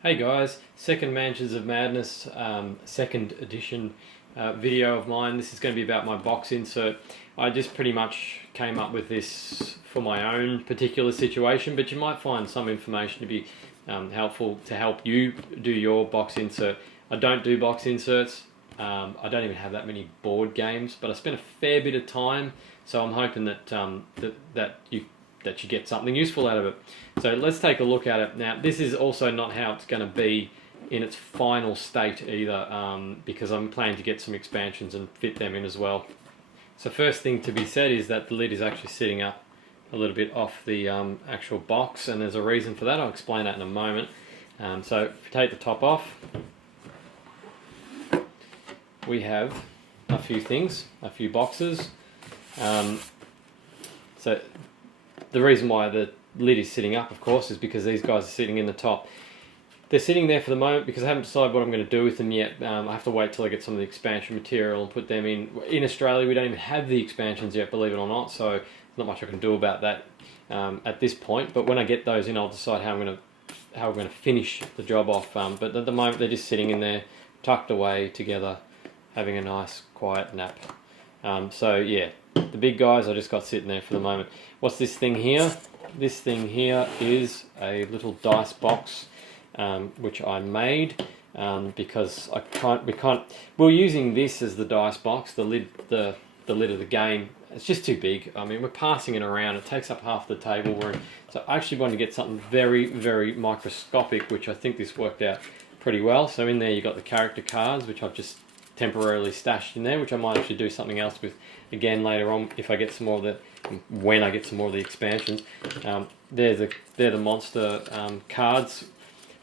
Hey guys, second Mansions of Madness, second edition video of mine. This is going to be about my box insert. I just pretty much came up with this for my own particular situation, but you might find some information to be helpful to help you do your box insert. I don't do box inserts. I don't even have that many board games, but I spent a fair bit of time, so I'm hoping that you get something useful out of it. So let's take a look at it. Now, this is also not how it's going to be in its final state either, because I'm planning to get some expansions and fit them in as well. So first thing to be said is that the lid is actually sitting up a little bit off the actual box, and there's a reason for that. I'll explain that in a moment. So if you take the top off, we have a few things, a few boxes. So the reason why the lid is sitting up, of course, is because these guys are sitting in the top. They're sitting there for the moment because I haven't decided what I'm going to do with them yet. I have to wait till I get some of the expansion material and put them in. In Australia, we don't even have the expansions yet, believe it or not, so there's not much I can do about that at this point. But when I get those in, I'll decide how I'm going to finish the job off. But at the moment, they're just sitting in there, tucked away together, having a nice quiet nap. So yeah, the big guys I just got sitting there for the moment. What's this thing here? This thing here is a little dice box, which I made because we're using this as the dice box, the lid of the game. It's just too big. I mean, we're passing it around. It takes up half the table. So I actually wanted to get something very, very microscopic, which I think this worked out pretty well. So in there you got the character cards, which I've just temporarily stashed in there, which I might actually do something else with again later on if I get some more of the when I get some more of the expansions. They're the monster cards.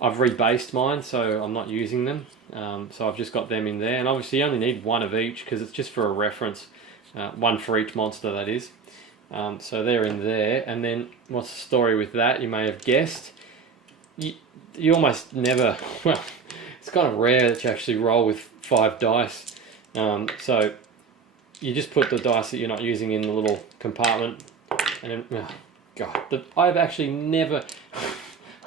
I've rebased mine, so I'm not using them. So I've just got them in there, and obviously you only need one of each because it's just for a reference. One for each monster, that is. So they're in there, and then what's the story with that? You may have guessed. You almost never. Well, it's kind of rare that you actually roll with 5 dice. So you just put the dice that you're not using in the little compartment, and then, oh God, I've actually never.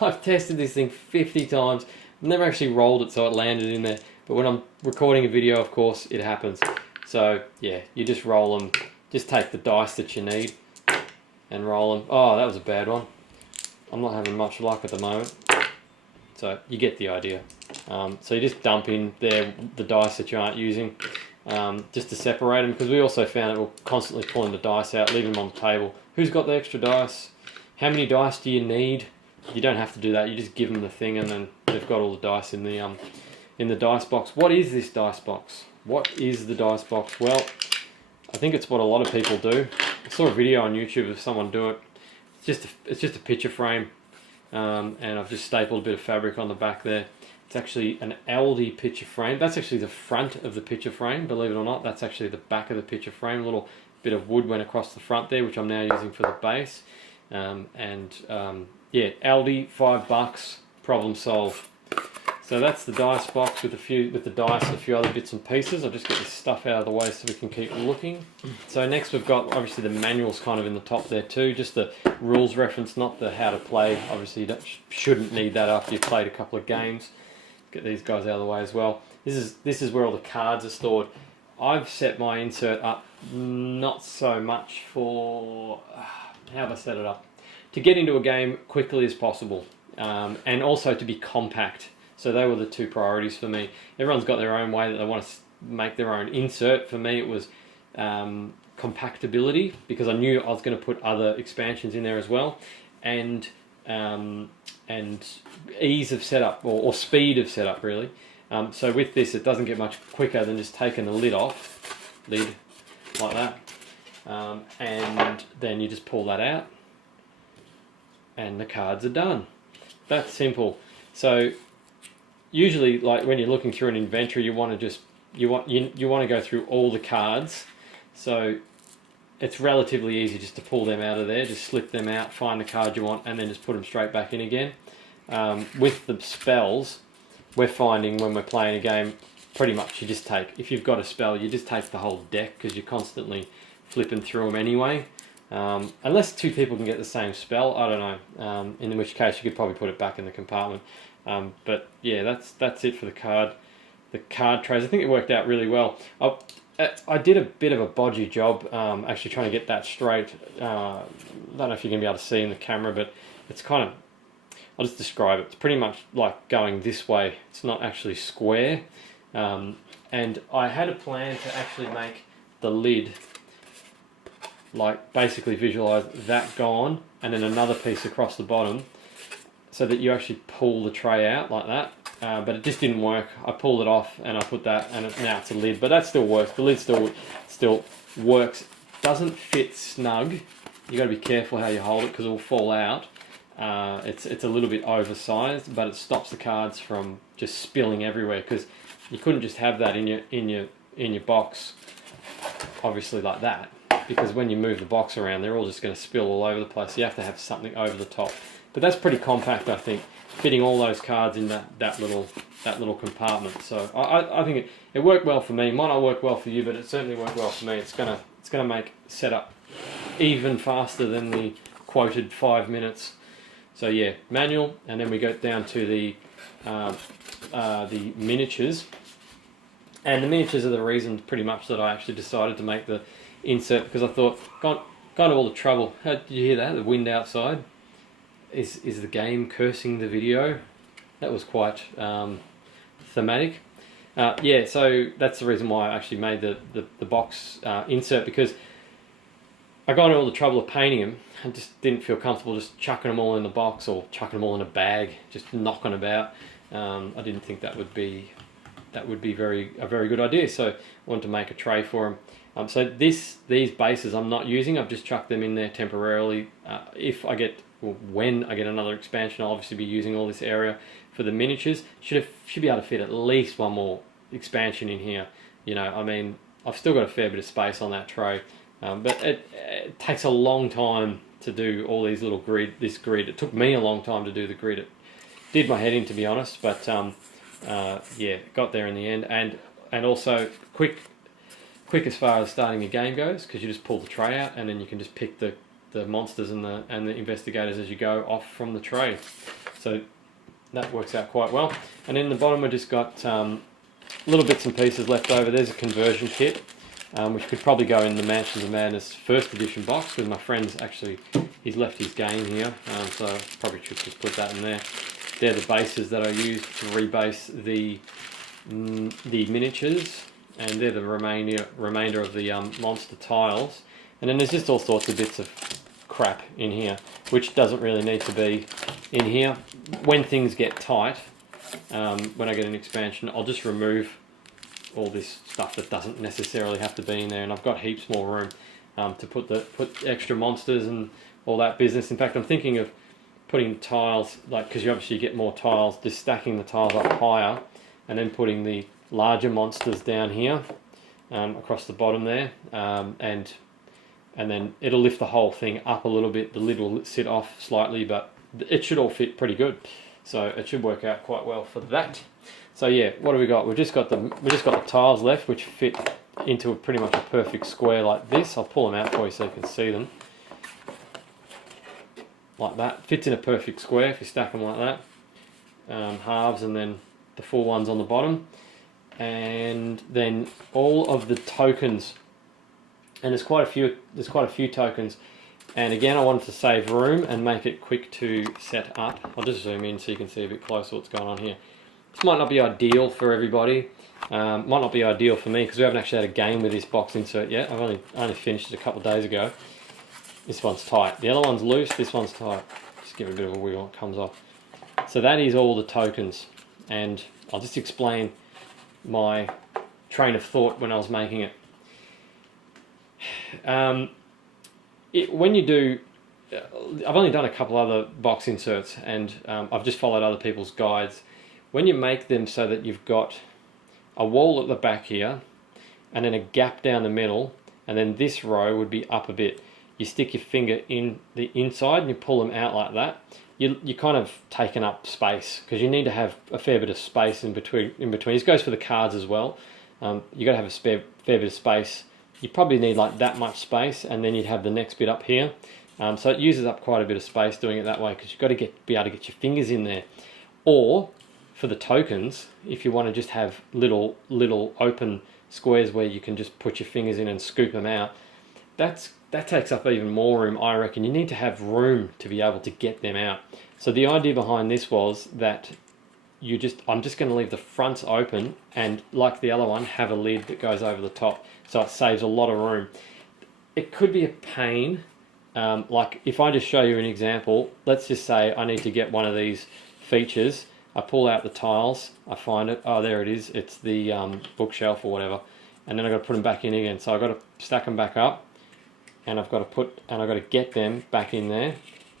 I've tested this thing 50 times. Never actually rolled it so it landed in there. But when I'm recording a video, of course, it happens. So yeah, you just roll them. Just take the dice that you need and roll them. Oh, that was a bad one. I'm not having much luck at the moment. So you get the idea. So you just dump in there the dice that you aren't using, just to separate them, because we also found that we're constantly pulling the dice out, leaving them on the table. Who's got the extra dice? How many dice do you need? You don't have to do that. You just give them the thing, and then they've got all the dice in the dice box. What is this dice box? What is the dice box? Well, I think it's what a lot of people do. I saw a video on YouTube of someone do it. It's just a picture frame, and I've just stapled a bit of fabric on the back there. It's actually an Aldi picture frame. That's actually the front of the picture frame, believe it or not. That's actually the back of the picture frame. A little bit of wood went across the front there, which I'm now using for the base. Yeah, Aldi, $5, problem solved. So that's the dice box with the dice and a few other bits and pieces. I'll just get this stuff out of the way so we can keep looking. So next we've got obviously the manual's kind of in the top there too, just the rules reference, not the how to play. Obviously you shouldn't need that after you've played a couple of games. Get these guys out of the way as well. This is where all the cards are stored. I've set my insert up not so much for how have I set it up? To get into a game quickly as possible, and also to be compact. So they were the two priorities for me. Everyone's got their own way that they want to make their own insert. For me it was compactability, because I knew I was going to put other expansions in there as well, and ease of setup, or speed of setup really. So with this it doesn't get much quicker than just taking the lid like that, and then you just pull that out and the cards are done. That's simple. So usually, like when you're looking through an inventory, you want to go through all the cards. So it's relatively easy just to pull them out of there, just slip them out, find the card you want, and then just put them straight back in again. With the spells, we're finding when we're playing a game, pretty much you just take, if you've got a spell, you just take the whole deck, because you're constantly flipping through them anyway. Unless two people can get the same spell, I don't know. In which case you could probably put it back in the compartment. But yeah, that's it for the card trays. I think it worked out really well. I did a bit of a bodgy job actually trying to get that straight. I don't know if you're going to be able to see in the camera, but it's kind of, I'll just describe it. It's pretty much like going this way. It's not actually square. And I had a plan to actually make the lid, like basically visualize that gone and then another piece across the bottom so that you actually pull the tray out like that. But it just didn't work. I pulled it off and I put that, and now it's a lid, but that still works. The lid still works. Doesn't fit snug. You got to be careful how you hold it because it will fall out. It's a little bit oversized, but it stops the cards from just spilling everywhere, because you couldn't just have that in your box, obviously like that, because when you move the box around, they're all just going to spill all over the place. You have to have something over the top. But that's pretty compact, I think, fitting all those cards in that little compartment. So I think it worked well for me. Might not work well for you, but it certainly worked well for me. It's gonna make setup even faster than the quoted 5 minutes. So yeah, manual, and then we go down to the miniatures. And the miniatures are the reason pretty much that I actually decided to make the insert, because I thought, gone to all the trouble. How did you hear that? The wind outside? Is the game cursing the video? That was quite thematic. Yeah, so that's the reason why I actually made the box insert, because I got into all the trouble of painting them. I just didn't feel comfortable just chucking them all in the box or chucking them all in a bag, just knocking about. I didn't think that would be a very good idea, so I wanted to make a tray for them. So these bases I'm not using. I've just chucked them in there temporarily. When I get another expansion, I'll obviously be using all this area for the miniatures. Should be able to fit at least one more expansion in here. You know, I mean, I've still got a fair bit of space on that tray, but it takes a long time to do all these little this grid. It took me a long time to do the grid. It did my head in, to be honest, but yeah, got there in the end. And also quick as far as starting a game goes, because you just pull the tray out and then you can just pick the monsters and the investigators as you go off from the tray. So that works out quite well. And in the bottom we've just got little bits and pieces left over. There's a conversion kit, which could probably go in the Mansions of Madness first edition box, because my friend's actually, he's left his game here, so I probably should just put that in there. They're the bases that I used to rebase the miniatures, and they're the remainder of the monster tiles. And then there's just all sorts of bits of crap in here, which doesn't really need to be in here. When things get tight, when I get an expansion, I'll just remove all this stuff that doesn't necessarily have to be in there, and I've got heaps more room to put extra monsters and all that business. In fact, I'm thinking of putting tiles, like, because you obviously get more tiles, just stacking the tiles up higher, and then putting the larger monsters down here across the bottom there, and then it'll lift the whole thing up a little bit. The lid will sit off slightly, but it should all fit pretty good. So it should work out quite well for that. So yeah, what do we got? We've just got the tiles left, which fit into pretty much a perfect square like this. I'll pull them out for you so you can see them. Like that. Fits in a perfect square if you stack them like that. Halves, and then the full ones on the bottom. And then all of the tokens. And there's quite a few tokens, and again I wanted to save room and make it quick to set up. I'll just zoom in so you can see a bit closer what's going on here. This might not be ideal for everybody, might not be ideal for me because we haven't actually had a game with this box insert yet. I've only finished it a couple of days ago. This one's tight, the other one's loose, this one's tight. Just give it a bit of a wiggle, it comes off. So that is all the tokens, and I'll just explain my train of thought when I was making it. When you do, I've only done a couple other box inserts, and I've just followed other people's guides. When you make them so that you've got a wall at the back here, and then a gap down the middle, and then this row would be up a bit. You stick your finger in the inside and you pull them out like that. You're kind of taking up space, because you need to have a fair bit of space in between. This goes for the cards as well. You got to have a fair bit of space you probably need like that much space, and then you'd have the next bit up here. So it uses up quite a bit of space doing it that way, because you've got to be able to get your fingers in there. Or for the tokens, if you want to just have little open squares where you can just put your fingers in and scoop them out, that takes up even more room, I reckon. You need to have room to be able to get them out. So the idea behind this was that I'm just going to leave the fronts open, and like the other one, have a lid that goes over the top, so it saves a lot of room. It could be a pain, like if I just show you an example, let's just say I need to get one of these features. I pull out the tiles, I find it, oh there it is, it's the bookshelf or whatever, and then I've got to put them back in again. So I've got to stack them back up, and I've got to get them back in there,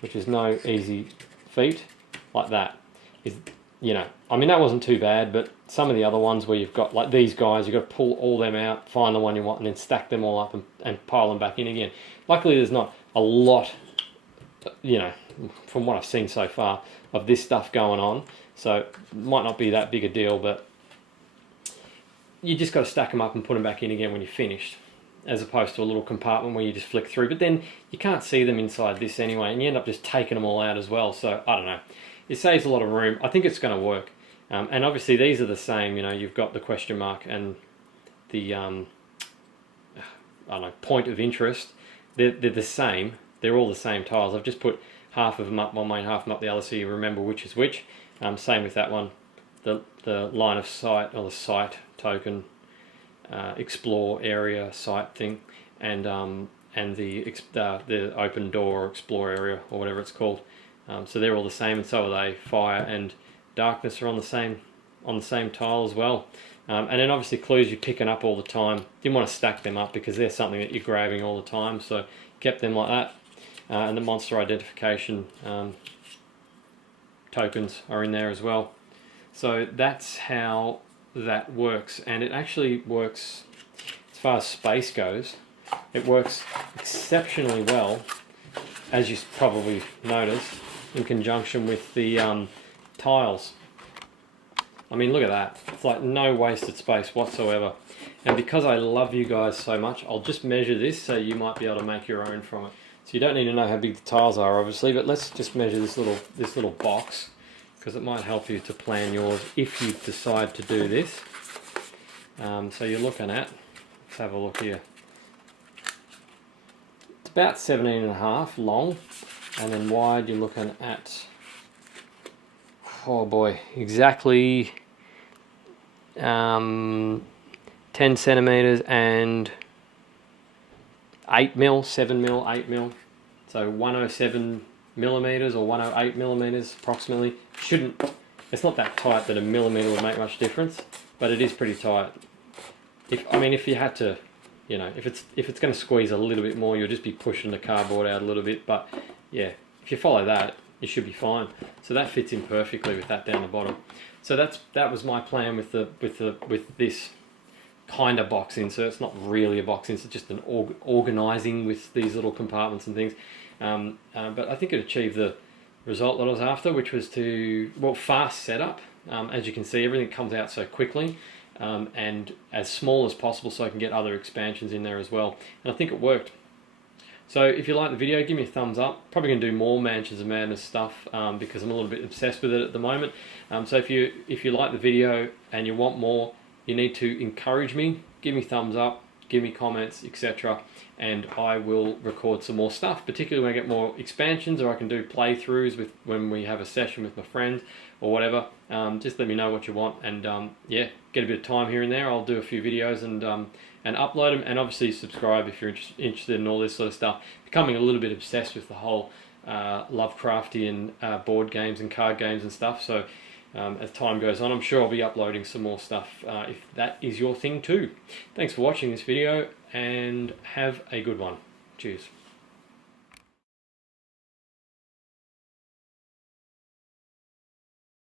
which is no easy feat. Like that is, you know, I mean, that wasn't too bad, but some of the other ones where you've got like these guys, you've got to pull all them out, find the one you want, and then stack them all up and pile them back in again. Luckily there's not a lot, you know, from what I've seen so far, of this stuff going on, so it might not be that big a deal, but you just got to stack them up and put them back in again when you're finished, as opposed to a little compartment where you just flick through. But then you can't see them inside this anyway, and you end up just taking them all out as well. So I don't know, it saves a lot of room. I think it's going to work. And obviously these are the same, you know, you've got the question mark and the I don't know, point of interest. They're the same, they're all the same tiles. I've just put half of them up one way and half of them up the other, so you remember which is which. Same with that one, the line of sight, or the sight token, explore area sight thing, and the open door or explore area or whatever it's called. So they're all the same, and so are they. Fire and darkness are on the same tile as well. And then obviously clues you're picking up all the time. Didn't want to stack them up because they're something that you're grabbing all the time, so kept them like that. And the monster identification tokens are in there as well. So that's how that works, and it actually works as far as space goes. It works exceptionally well, as you probably noticed, in conjunction with the tiles. I mean, look at that. It's like no wasted space whatsoever. And because I love you guys so much, I'll just measure this so you might be able to make your own from it. So you don't need to know how big the tiles are, obviously, but let's just measure this little box, because it might help you to plan yours if you decide to do this. So you're looking at, let's have a look here. It's about 17.5 long, and then wide you're looking at, oh boy, exactly 10 centimeters and 8 mil, 7 mil, 8 mil. So 107 millimeters or 108 millimeters approximately. It's not that tight that a millimeter would make much difference, but it is pretty tight. If you had to, you know, if it's going to squeeze a little bit more, you'll just be pushing the cardboard out a little bit. But yeah, if you follow that, you should be fine. So that fits in perfectly with that down the bottom. So that was my plan with this kind of box insert. It's not really a box insert, just an organising with these little compartments and things. But I think it achieved the result that I was after, which was fast setup. As you can see, everything comes out so quickly, and as small as possible, so I can get other expansions in there as well. And I think it worked. So if you like the video, give me a thumbs up. Probably going to do more Mansions of Madness stuff, because I'm a little bit obsessed with it at the moment. So if you like the video and you want more, you need to encourage me, give me thumbs up, give me comments, etc. And I will record some more stuff, particularly when I get more expansions, or I can do playthroughs when we have a session with my friends or whatever. Just let me know what you want, and yeah, get a bit of time here and there. I'll do a few videos and upload them, and obviously subscribe if you're interested in all this sort of stuff. Becoming a little bit obsessed with the whole Lovecraftian board games and card games and stuff. So as time goes on, I'm sure I'll be uploading some more stuff if that is your thing too. Thanks for watching this video, and have a good one. Cheers.